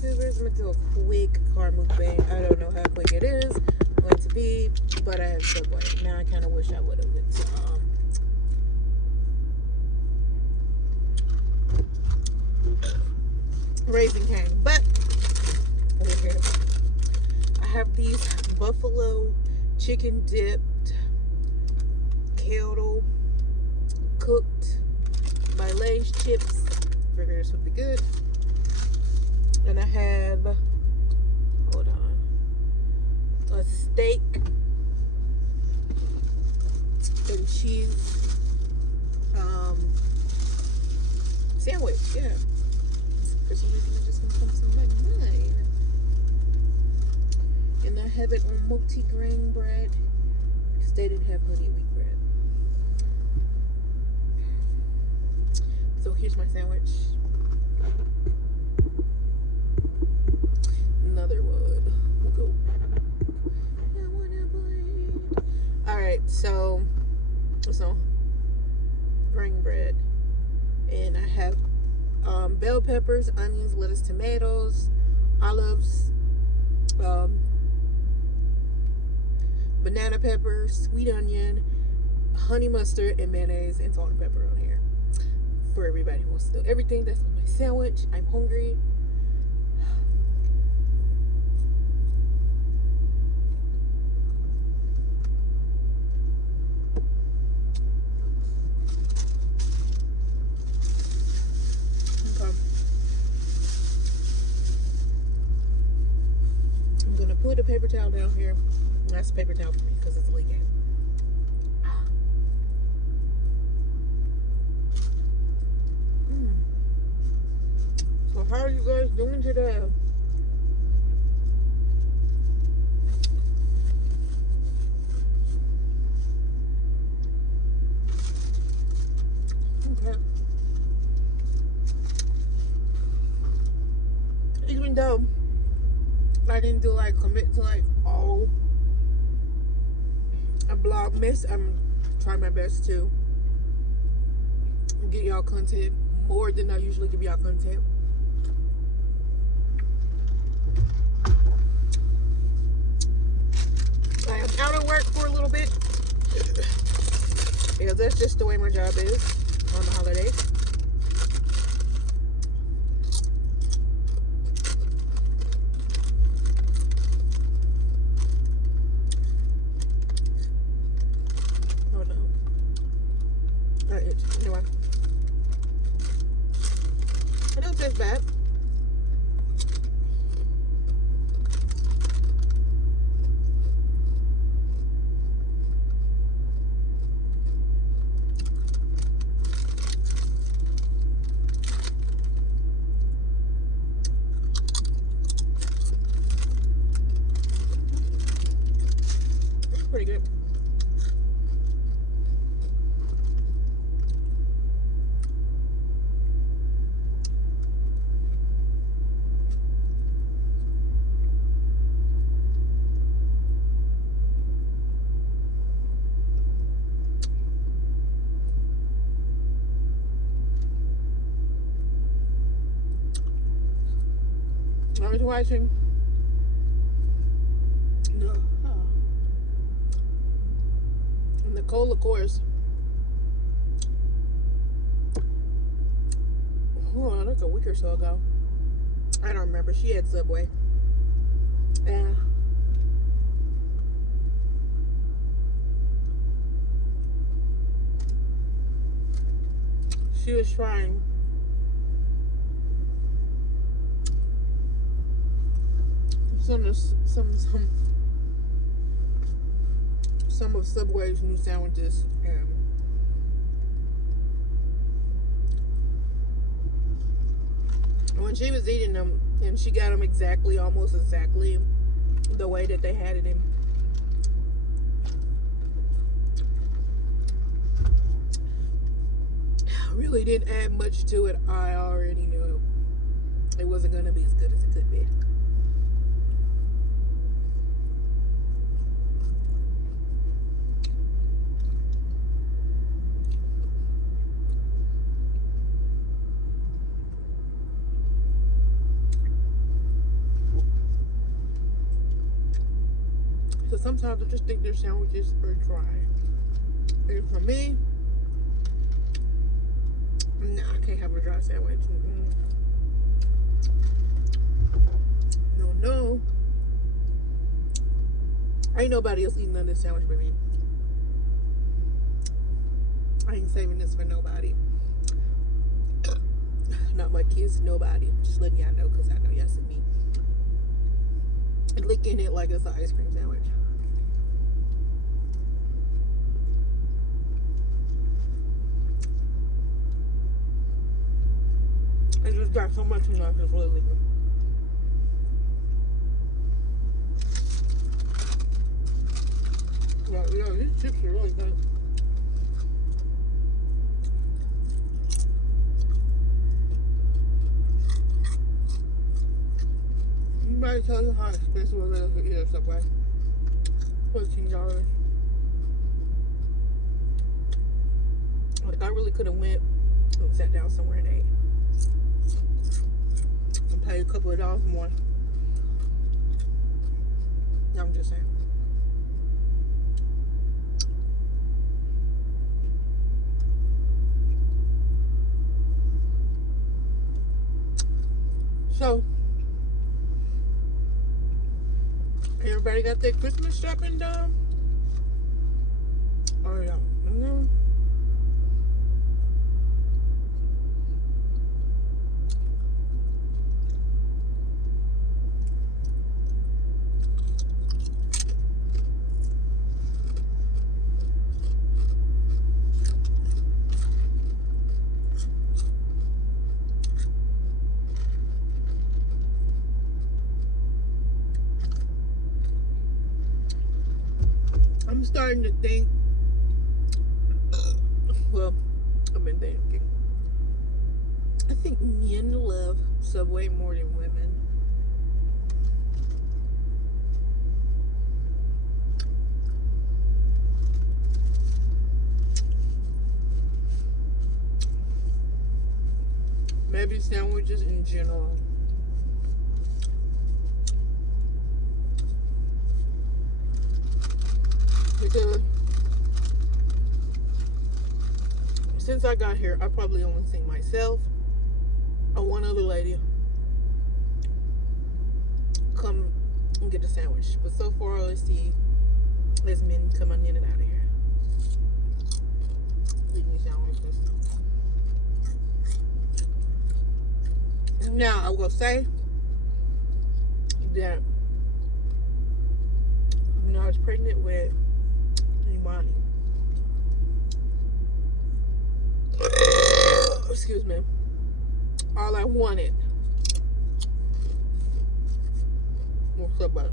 YouTubers. I'm gonna do a quick car mukbang. I don't know how quick it is going to be, but I have Subway. Now I kind of wish I would have went to Raising Cane, but over here I have these buffalo chicken dipped kettle cooked by Lay's chips. Figure this would be good. And I have, hold on, a steak and cheese sandwich. Yeah, for some reason it just comes to my mind. And I have it on multi-grain bread because they didn't have honey wheat bread. So here's my sandwich. Another one. We'll go. I wanna bite. Alright, so grain bread. And I have bell peppers, onions, lettuce, tomatoes, olives, banana pepper, sweet onion, honey mustard, and mayonnaise, and salt and pepper on here. For everybody who wants to know everything, that's on my sandwich. I'm hungry. Okay. I'm gonna put a paper towel down here. That's a paper towel for me because it's leaking. So how are you guys doing today? Okay. Even though I didn't do commit to all a Vlogmas, I'm trying my best to get y'all content more than I usually give y'all content. I am out of work for a little bit because that's just the way my job is on the holidays. Oh no. That itch. Anyway. I don't taste bad. Pretty good. I was watching Nicole, of course. Oh, like a week or so ago. I don't remember. She had Subway. Yeah. She was trying some of Subway's new sandwiches, and when she was eating them, and she got them almost exactly the way that they had it in. Really didn't add much to it. I already knew it wasn't gonna be as good as it could be. So sometimes I just think their sandwiches are dry. And for me, nah, I can't have a dry sandwich. No. Ain't nobody else eating none of this sandwich but me. I ain't saving this for nobody. Not my kids, nobody. Just letting y'all know because I know y'all see me licking it like it's an ice cream sandwich. I just got so much enough, it's really leaking. Yeah, these chips are really good. Anybody tell you how expensive it is to eat at Subway? $14. Like, I really could have went and sat down somewhere and ate. And paid a couple of dollars more. I'm just saying. So, everybody got their Christmas shopping done? Oh yeah. I'm starting to think, well, I've been thinking, I think men love Subway more than women. Maybe sandwiches in general. Because since I got here, I probably only seen myself or one other lady come and get a sandwich. But so far, all I see is men coming in and out of here eating sandwiches. Now, I will say that when I was pregnant with Imani, excuse me, all I wanted was Subway.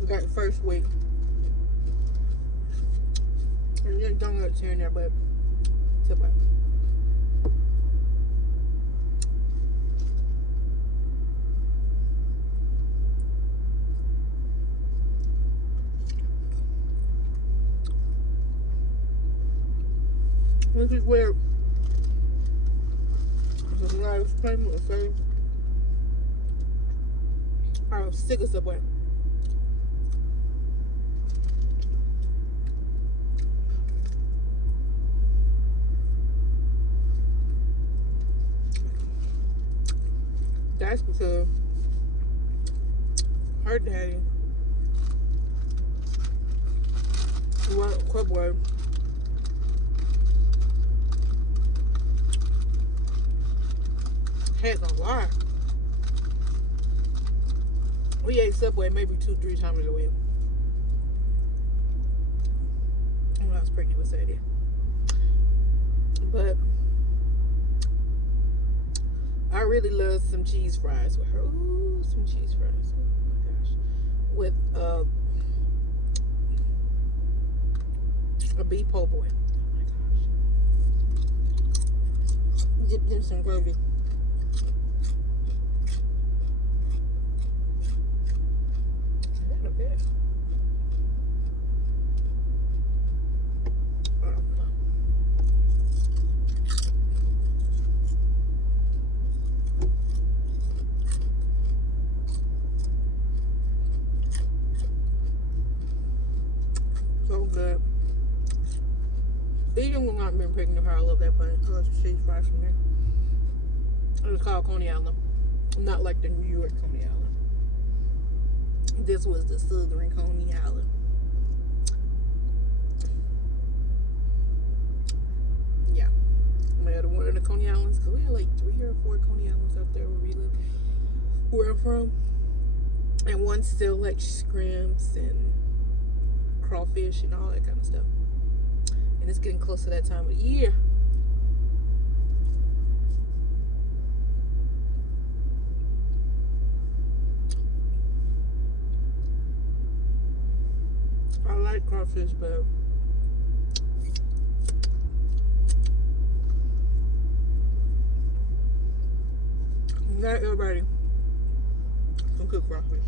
We got the first week. And then donuts here and there, but Subway. This is where I was playing with the same. I'm sick of Subway. That's because her daddy went Subway. Heck, a lot. We ate Subway maybe 2-3 times a week when I was pregnant with Sadie. But I really love some cheese fries with her. Ooh, some cheese fries. Oh my gosh. With a beef po' boy. Oh my gosh. Dipped in some gravy. Bit. pregnant her. I love that place. I love cheese fries from there. It's called Coney Island. Not like the New York Coney Island. This was the Southern Coney Island. Yeah. We had one of the Coney Islands because we had like 3 or 4 Coney Islands out there where we live, where I'm from. And one still like scrimps and crawfish and all that kind of stuff. And it's getting close to that time of the year. I like crawfish, but not everybody can cook crawfish.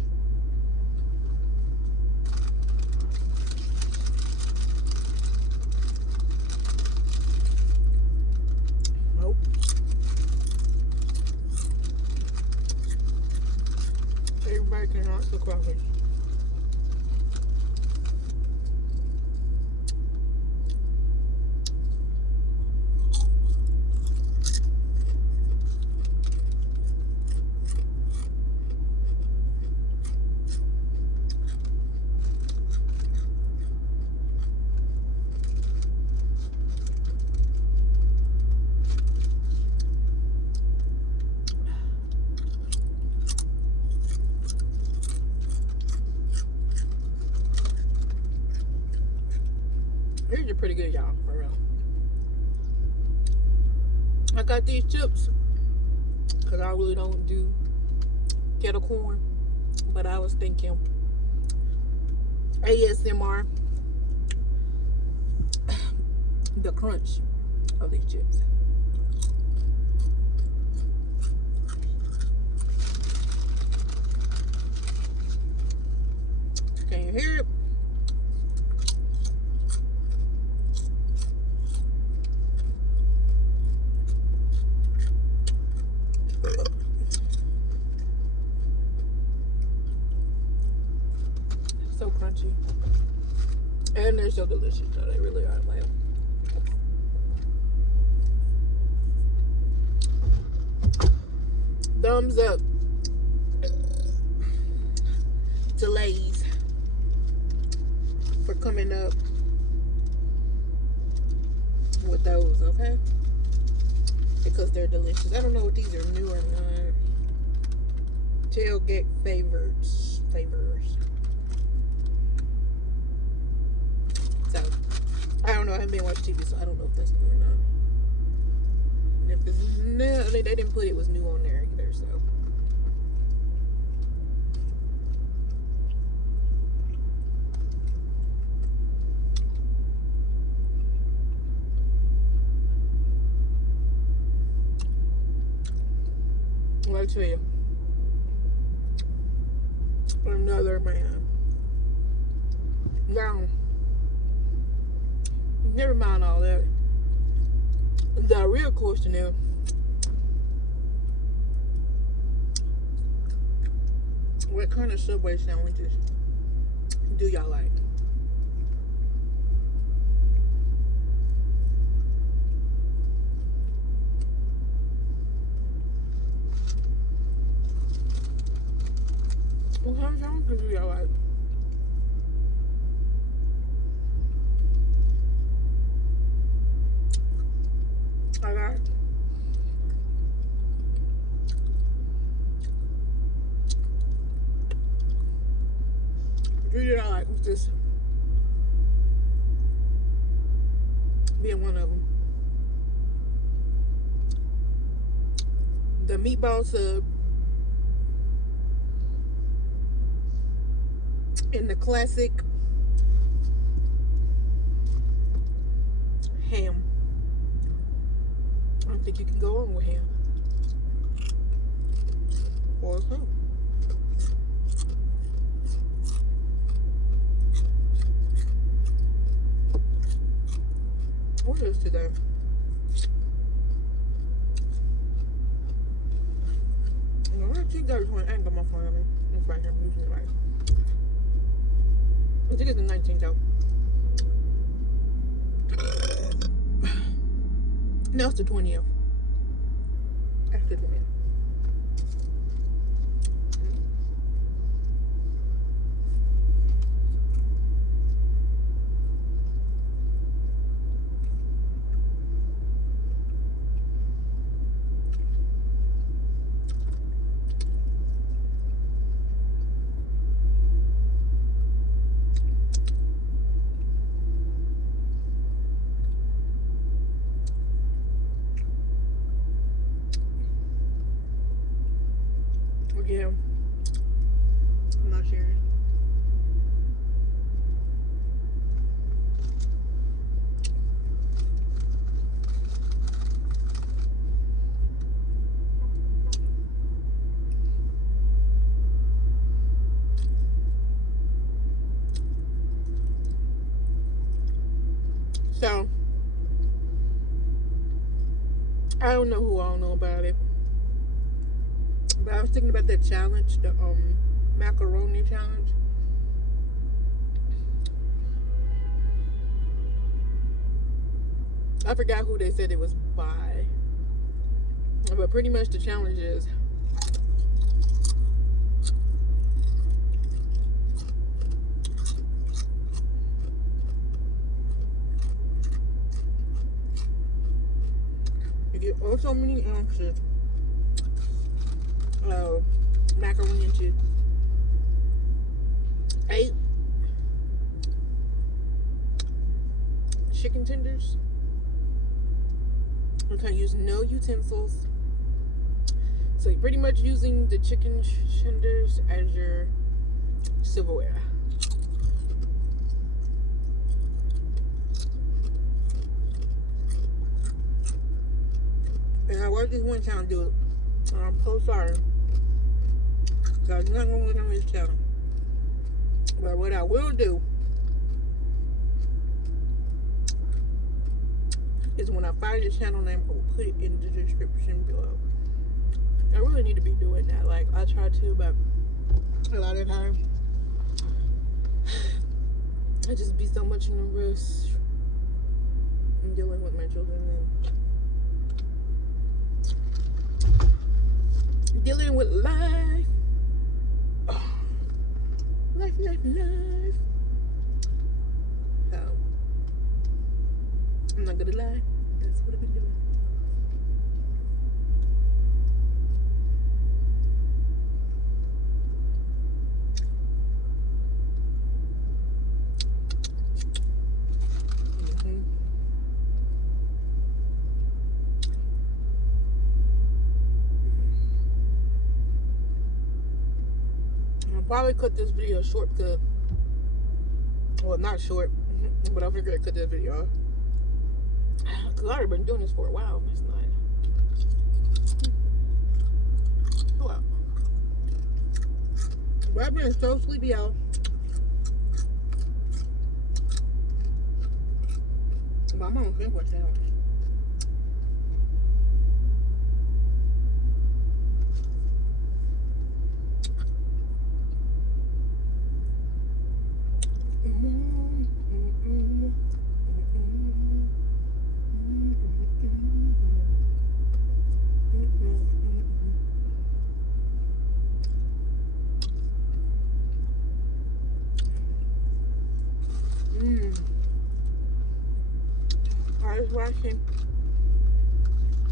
Nope. Everybody cannot cook crawfish. These are pretty good, y'all, for real. I got these chips because I really don't do kettle corn, but I was thinking ASMR, the crunch of these chips. Can you hear it? So crunchy. And they're so delicious, though. They really are. Like, thumbs up to Lay's for coming up with those, okay? Because they're delicious. I don't know if these are new or not. Tailgate favors. So, I don't know. I haven't been watching TV, so I don't know if that's new or not. And if it's no, they didn't put it was new on there either, so. What I tell you, another man. Now, never mind all that. The real question is, what kind of Subway sandwiches do y'all like? What kind of sandwiches do y'all like? I got three that I like, with this being one of them. The meatball sub and the classic ham. I don't think you can go wrong with ham. Or ham. What is today? I think there's one angle my phone. It's right here. I'm using it right. I think it's the 19th though. No, it's the 20th. After the 20th. Yeah, I'm not sharing. So, I don't know who all know about it, but I was thinking about that challenge, the macaroni challenge. I forgot who they said it was by, but pretty much the challenge is you get so many ounces of macaroni and cheese, 8 chicken tenders. You can't use no utensils. So you're pretty much using the chicken tenders as your silverware. And I watched this one channel do it. And I'm so sorry. Because I'm not going to look on this channel. But what I will do is when I find the channel name, I will put it in the description below. I really need to be doing that. Like, I try to, but a lot of times I just be so much in a rush and dealing with my children and dealing with life. Oh. Life. So, I'm not gonna lie. That's what I've been doing. I'll probably cut this video short because, well, not short, but I'm gonna cut this video off. Because I've already been doing this for a while. That's not. Wow. But I've been so sleepy, y'all. My mom can't watch that. I was watching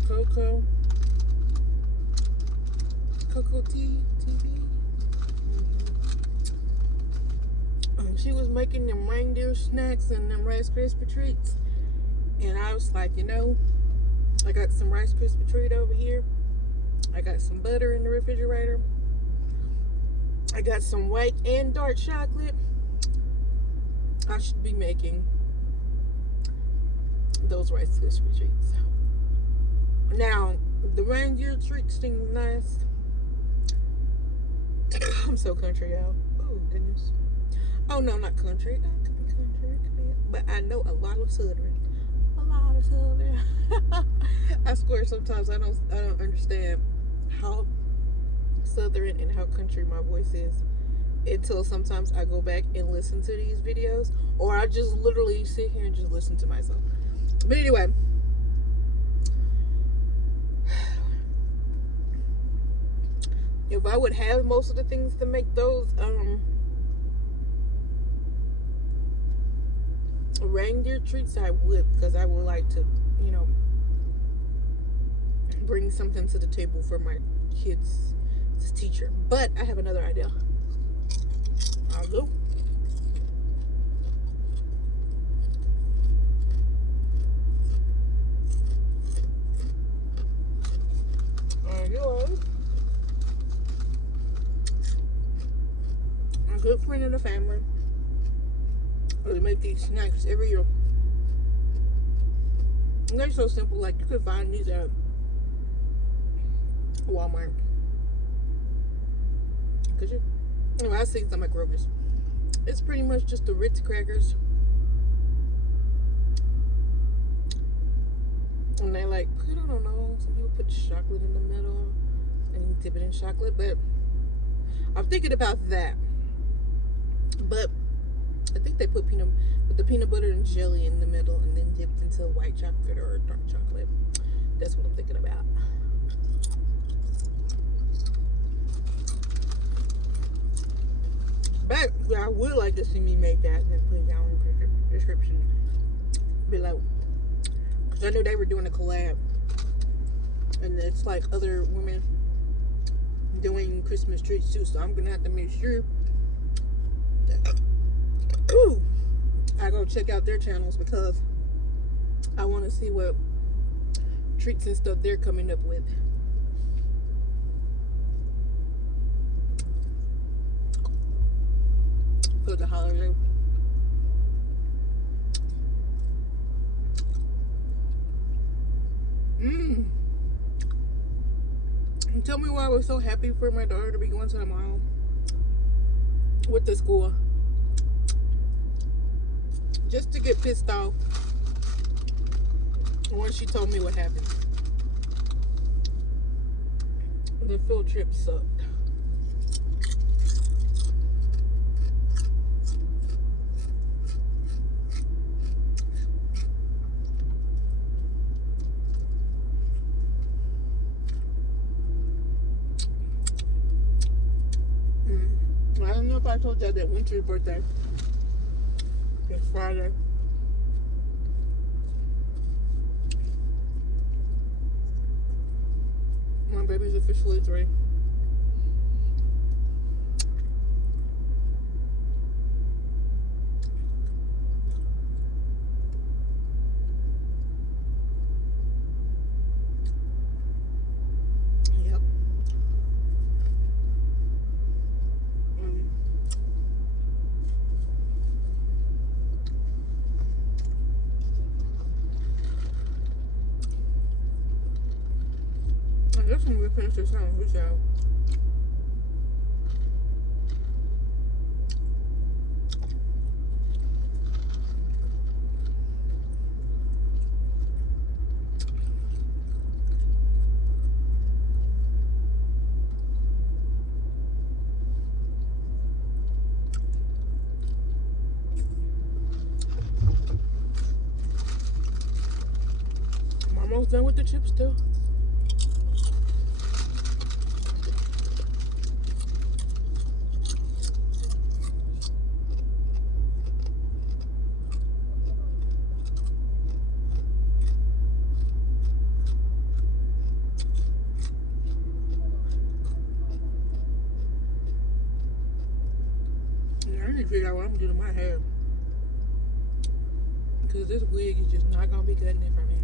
Coco TV. She was making them reindeer snacks and them Rice Krispie treats, and I was like, you know, I got some Rice Krispie treat over here. I got some butter in the refrigerator. I got some white and dark chocolate. I should be making those Rice Krispie treats. Now, the reindeer treats seem nice. I'm so country, y'all. Oh, goodness. Oh, no, not country. It could be country. It could be, but I know a lot of Southern. A lot of Southern. I swear, sometimes I don't understand how Southern and how country my voice is until sometimes I go back and listen to these videos, or I just literally sit here and just listen to myself. But anyway, If I would have most of the things to make those reindeer treats, I would, because I would like to, you know, bring something to the table for my kids' teacher. But I have another idea. I'll go. A good friend of the family. They make these snacks every year. And they're so simple. Like, you could find these at Walmart. Could you? Oh, I've seen some at Kroger's. It's pretty much just the Ritz crackers. And they like put, I don't know, some people put chocolate in the middle and you dip it in chocolate. But I'm thinking about that. But I think they put the peanut butter and jelly in the middle and then dipped into white chocolate or dark chocolate. That's what I'm thinking about. But yeah, I would like to see me make that and then put it down in the description below. Because I know they were doing a collab. And it's like other women doing Christmas treats too. So I'm going to have to make sure that I go check out their channels, because I want to see what treats and stuff they're coming up with. For the holiday. Tell me why I was so happy for my daughter to be going to the mall with the school. Just to get pissed off when she told me what happened. The field trip sucked. I don't know if I told you that Winter's birthday is Friday. My baby's officially 3. Yep. I guess I'm gonna finish this sandwich out. I'm almost done with the chips too. I need to figure out what I'm doing to my hair, because this wig is just not gonna be cutting it for me.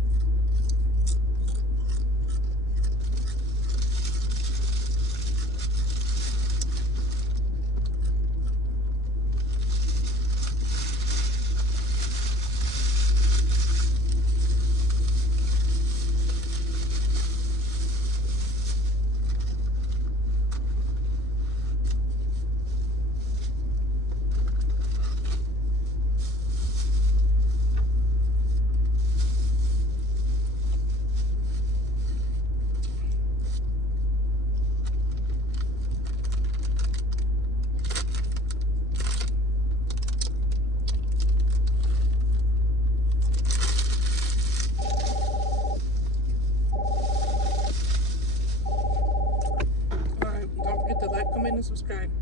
and subscribe.